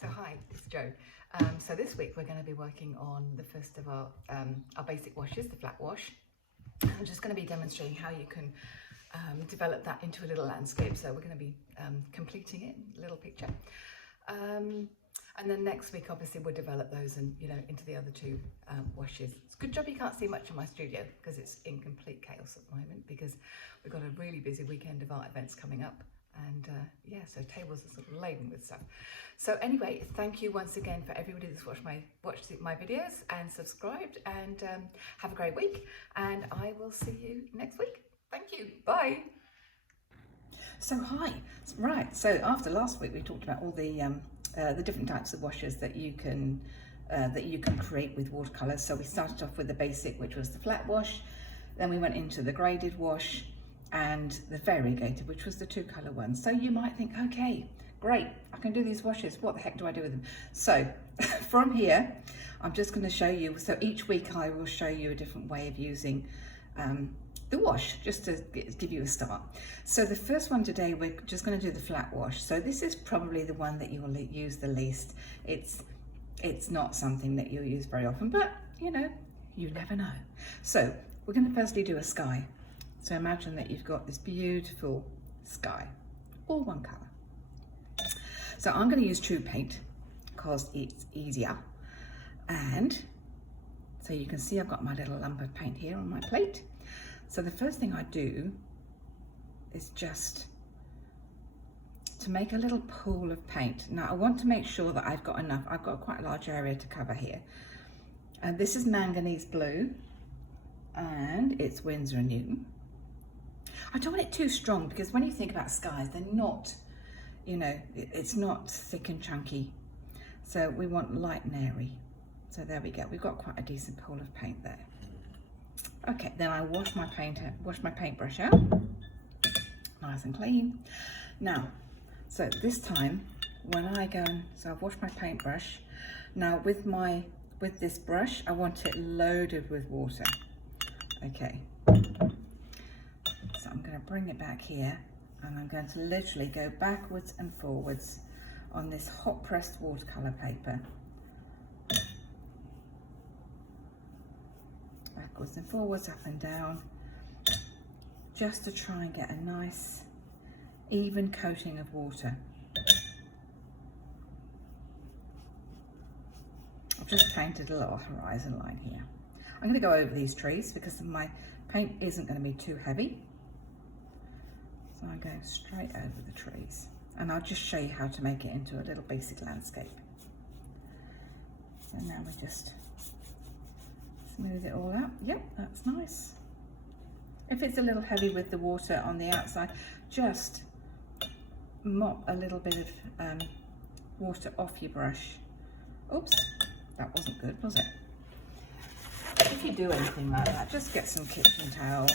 So hi, it's Jo. So this week we're going to be working on the first of our basic washes, the flat wash. I'm just going to be demonstrating how you can develop that into a little landscape. So we're going to be completing it, a little picture. And then next week, obviously, we'll develop those and, into the other two washes. It's a good job you can't see much of my studio because it's in complete chaos at the moment because we've got a really busy weekend of art events coming up. And so tables are sort of laden with stuff. So anyway, thank you once again for everybody that's watched my videos and subscribed, and have a great week. And I will see you next week. Thank you. Bye. So hi. Right. So after last week, we talked about all the different types of washes that you can create with watercolors. So we started off with the basic, which was the flat wash. Then we went into the graded wash and the variegated, which was the two color one. So you might think, okay, great, I can do these washes. What the heck do I do with them? So from here, I'm just going to show you. So each week I will show you a different way of using the wash, just to give you a start. So the first one today, we're just going to do the flat wash. So this is probably the one that you will use the least. It's not something that you'll use very often, but you never know. So we're going to firstly do a sky. So imagine that you've got this beautiful sky, all one color. So I'm going to use True Paint because it's easier. And so you can see I've got my little lump of paint here on my plate. So the first thing I do is just to make a little pool of paint. Now I want to make sure that I've got enough. I've got quite a large area to cover here. And this is manganese blue and it's Winsor & Newton. I don't want it too strong because when you think about skies, they're not, it's not thick and chunky. So we want light and airy. So there we go. We've got quite a decent pool of paint there. Okay, then I wash my paintbrush out, nice and clean. Now, so this time when I go, so I've washed my paintbrush. Now with this brush, I want it loaded with water. Okay. So I'm going to bring it back here and I'm going to literally go backwards and forwards on this hot pressed watercolor paper. Backwards and forwards, up and down, just to try and get a nice even coating of water. I've just painted a little horizon line here. I'm going to go over these trees because my paint isn't going to be too heavy. So I'm going straight over the trees and I'll just show you how to make it into a little basic landscape. So now we just smooth it all out. Yep, that's nice. If it's a little heavy with the water on the outside, just mop a little bit of water off your brush. Oops, that wasn't good, was it? If you do anything like that, just get some kitchen towel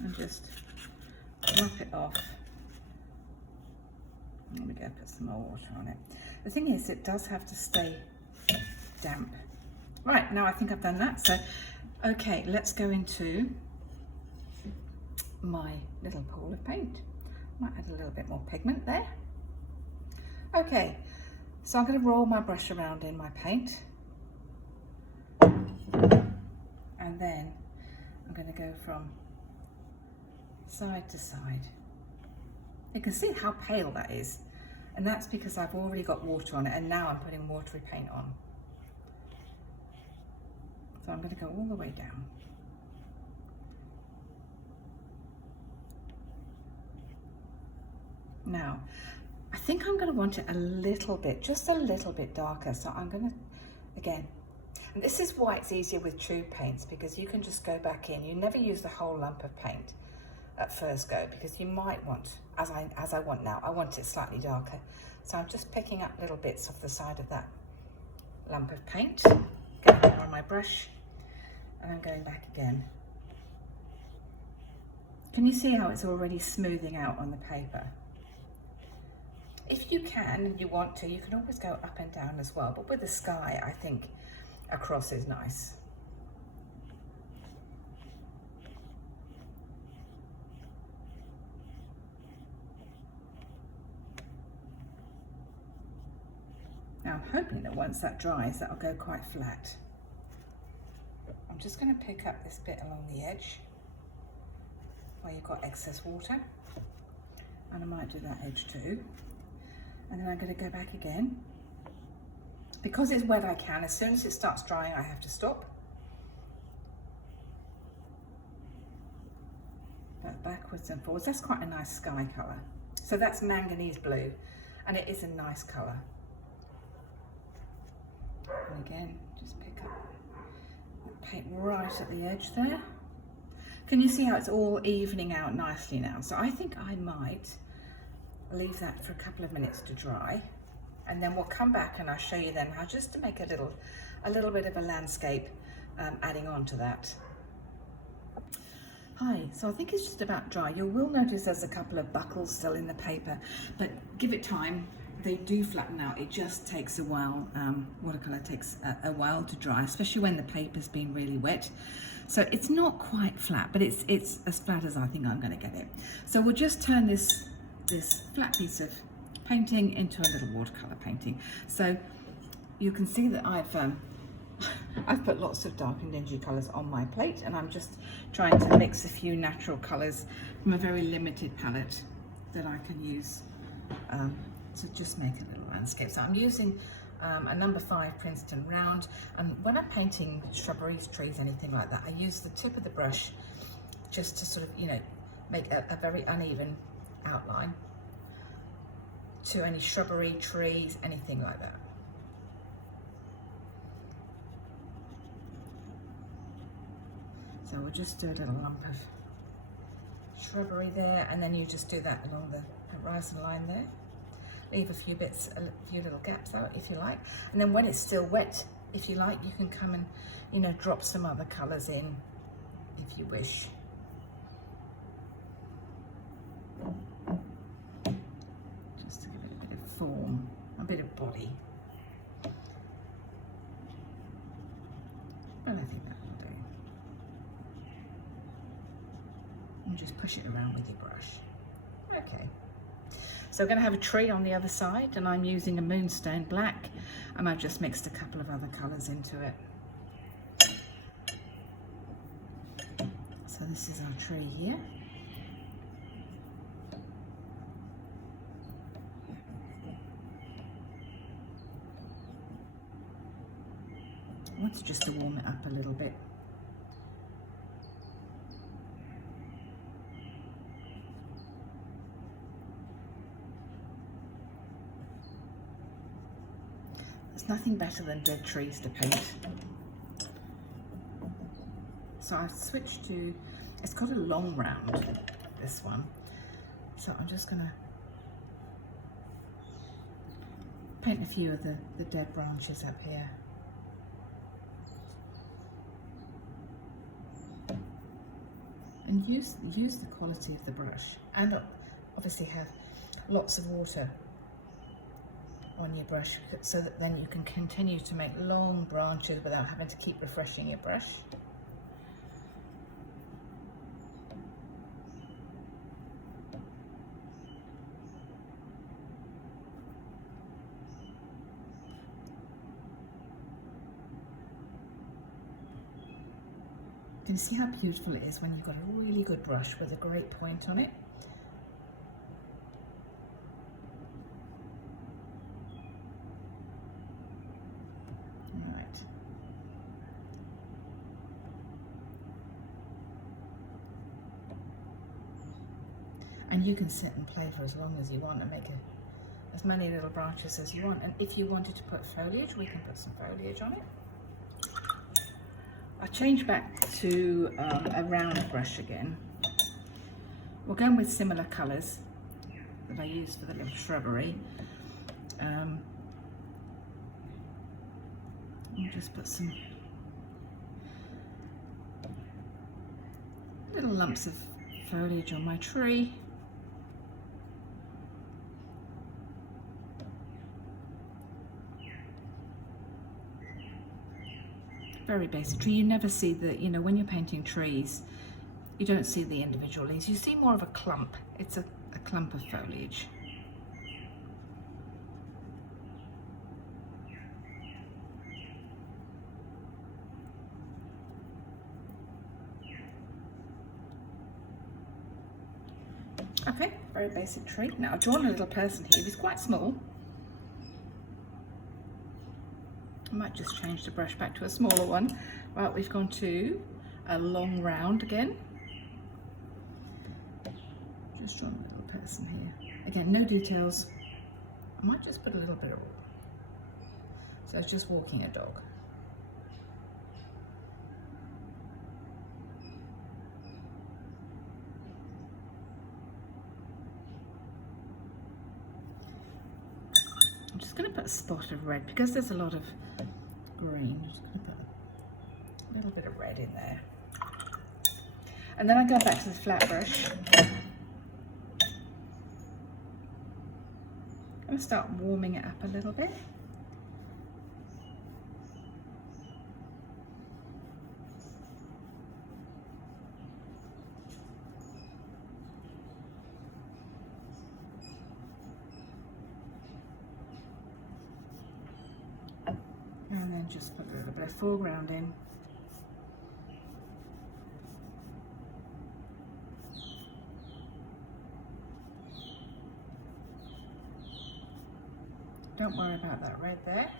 and just mop it off. There we go, put some more water on it. The thing is, it does have to stay damp. Right, now I think I've done that. So, okay, let's go into my little pool of paint. Might add a little bit more pigment there. Okay, so I'm going to roll my brush around in my paint. And then I'm going to go from side to side. You can see how pale that is, and that's because I've already got water on it and now I'm putting watery paint on. So I'm going to go all the way down. Now I think I'm going to want it a little bit, just a little bit darker. So I'm going to, again, and this is why it's easier with True Paints, because you can just go back in. You never use the whole lump of paint at first go, because you might want, as I want now, I want it slightly darker. So I'm just picking up little bits off the side of that lump of paint, getting it on my brush, and I'm going back again. Can you see how it's already smoothing out on the paper? If you can and you want to, you can always go up and down as well, but with the sky, I think across is nice. Now I'm hoping that once that dries, that'll go quite flat. I'm just going to pick up this bit along the edge where you've got excess water, and I might do that edge too. And then I'm going to go back again. Because it's wet, I can. As soon as it starts drying, I have to stop. Go backwards and forwards. That's quite a nice sky colour. So that's manganese blue, and it is a nice colour. And again, just pick up that paint right at the edge there. Can you see how it's all evening out nicely now? So I think I might leave that for a couple of minutes to dry, and then we'll come back and I'll show you then how just to make a little bit of a landscape adding on to that. Hi, so I think it's just about dry. You will notice there's a couple of buckles still in the paper, but give it time. They do flatten out. It just takes a while. Watercolour takes a while to dry, especially when the paper's been really wet. So it's not quite flat, but it's as flat as I think I'm going to get it. So we'll just turn this flat piece of painting into a little watercolour painting. So you can see that I've put lots of dark and dingy colours on my plate, and I'm just trying to mix a few natural colours from a very limited palette that I can use to just make a little landscape. So I'm using a number 5 Princeton round, and when I'm painting shrubberies, trees, anything like that, I use the tip of the brush just to sort of, you know, make a very uneven outline to any shrubbery, trees, anything like that. So we'll just do a little lump of shrubbery there, and then you just do that along the horizon line there. Leave a few bits, a few little gaps out if you like. And then when it's still wet, if you like, you can come and, you know, drop some other colours in if you wish. Just to give it a bit of form, a bit of body. And I think that will do. And just push it around with your brush. Okay. So we're going to have a tree on the other side, and I'm using a moonstone black, and I've just mixed a couple of other colours into it. So this is our tree here. I want just to warm it up a little bit. There's nothing better than dead trees to paint. So I've switched to, it's got a long round, this one. So I'm just gonna paint a few of the dead branches up here. And use the quality of the brush, and obviously have lots of water on your brush, so that then you can continue to make long branches without having to keep refreshing your brush. Can you see how beautiful it is when you've got a really good brush with a great point on it? Right. And you can sit and play for as long as you want and make as many little branches as you want. And if you wanted to put foliage, we can put some foliage on it. I change back to a round brush again. We're going with similar colours that I used for the little shrubbery. I'll just put some little lumps of foliage on my tree. Very basic tree. You never see the, you know, when you're painting trees, you don't see the individual leaves. You see more of a clump. It's a clump of foliage. Very basic tree. Now I've drawn a little person here. He's quite small. I might just change the brush back to a smaller one. Right, we've gone to a long round again. Just drawn a little person here. Again, no details. I might just put a little bit of, so it's just walking a dog. I'm just going to put a spot of red because there's a lot of green. I'm just going to put a little bit of red in there. And then I go back to the flat brush. I'm going to start warming it up a little bit. And then just put a little bit of foreground in. Don't worry about that red there.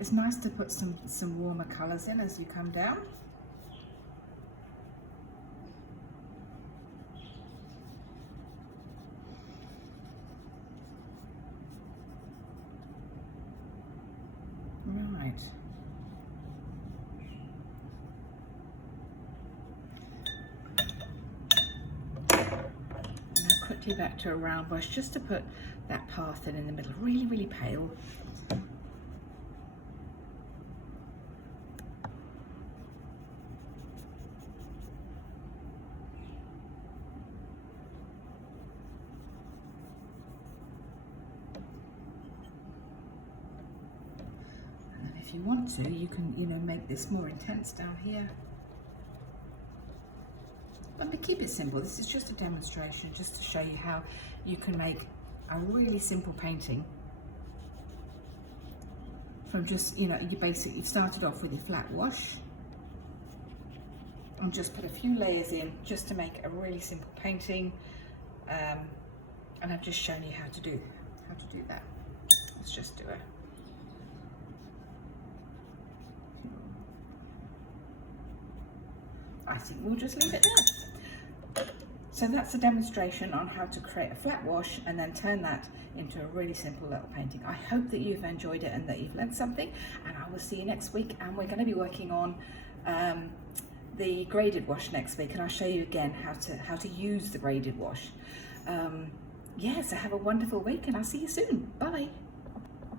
It's nice to put some warmer colours in as you come down. Right. Now quickly back to a round brush just to put that path in the middle, really, really pale. If you want to, you can, make this more intense down here. But keep it simple. This is just a demonstration, just to show you how you can make a really simple painting from just, you've started off with your flat wash and just put a few layers in just to make a really simple painting. And I've just shown you how to do that. Let's just do it. I think we'll just leave it there. So that's a demonstration on how to create a flat wash and then turn that into a really simple little painting. I hope that you've enjoyed it and that you've learned something, and I will see you next week. And we're going to be working on the graded wash next week, and I'll show you again how to use the graded wash. So have a wonderful week, and I'll see you soon. Bye.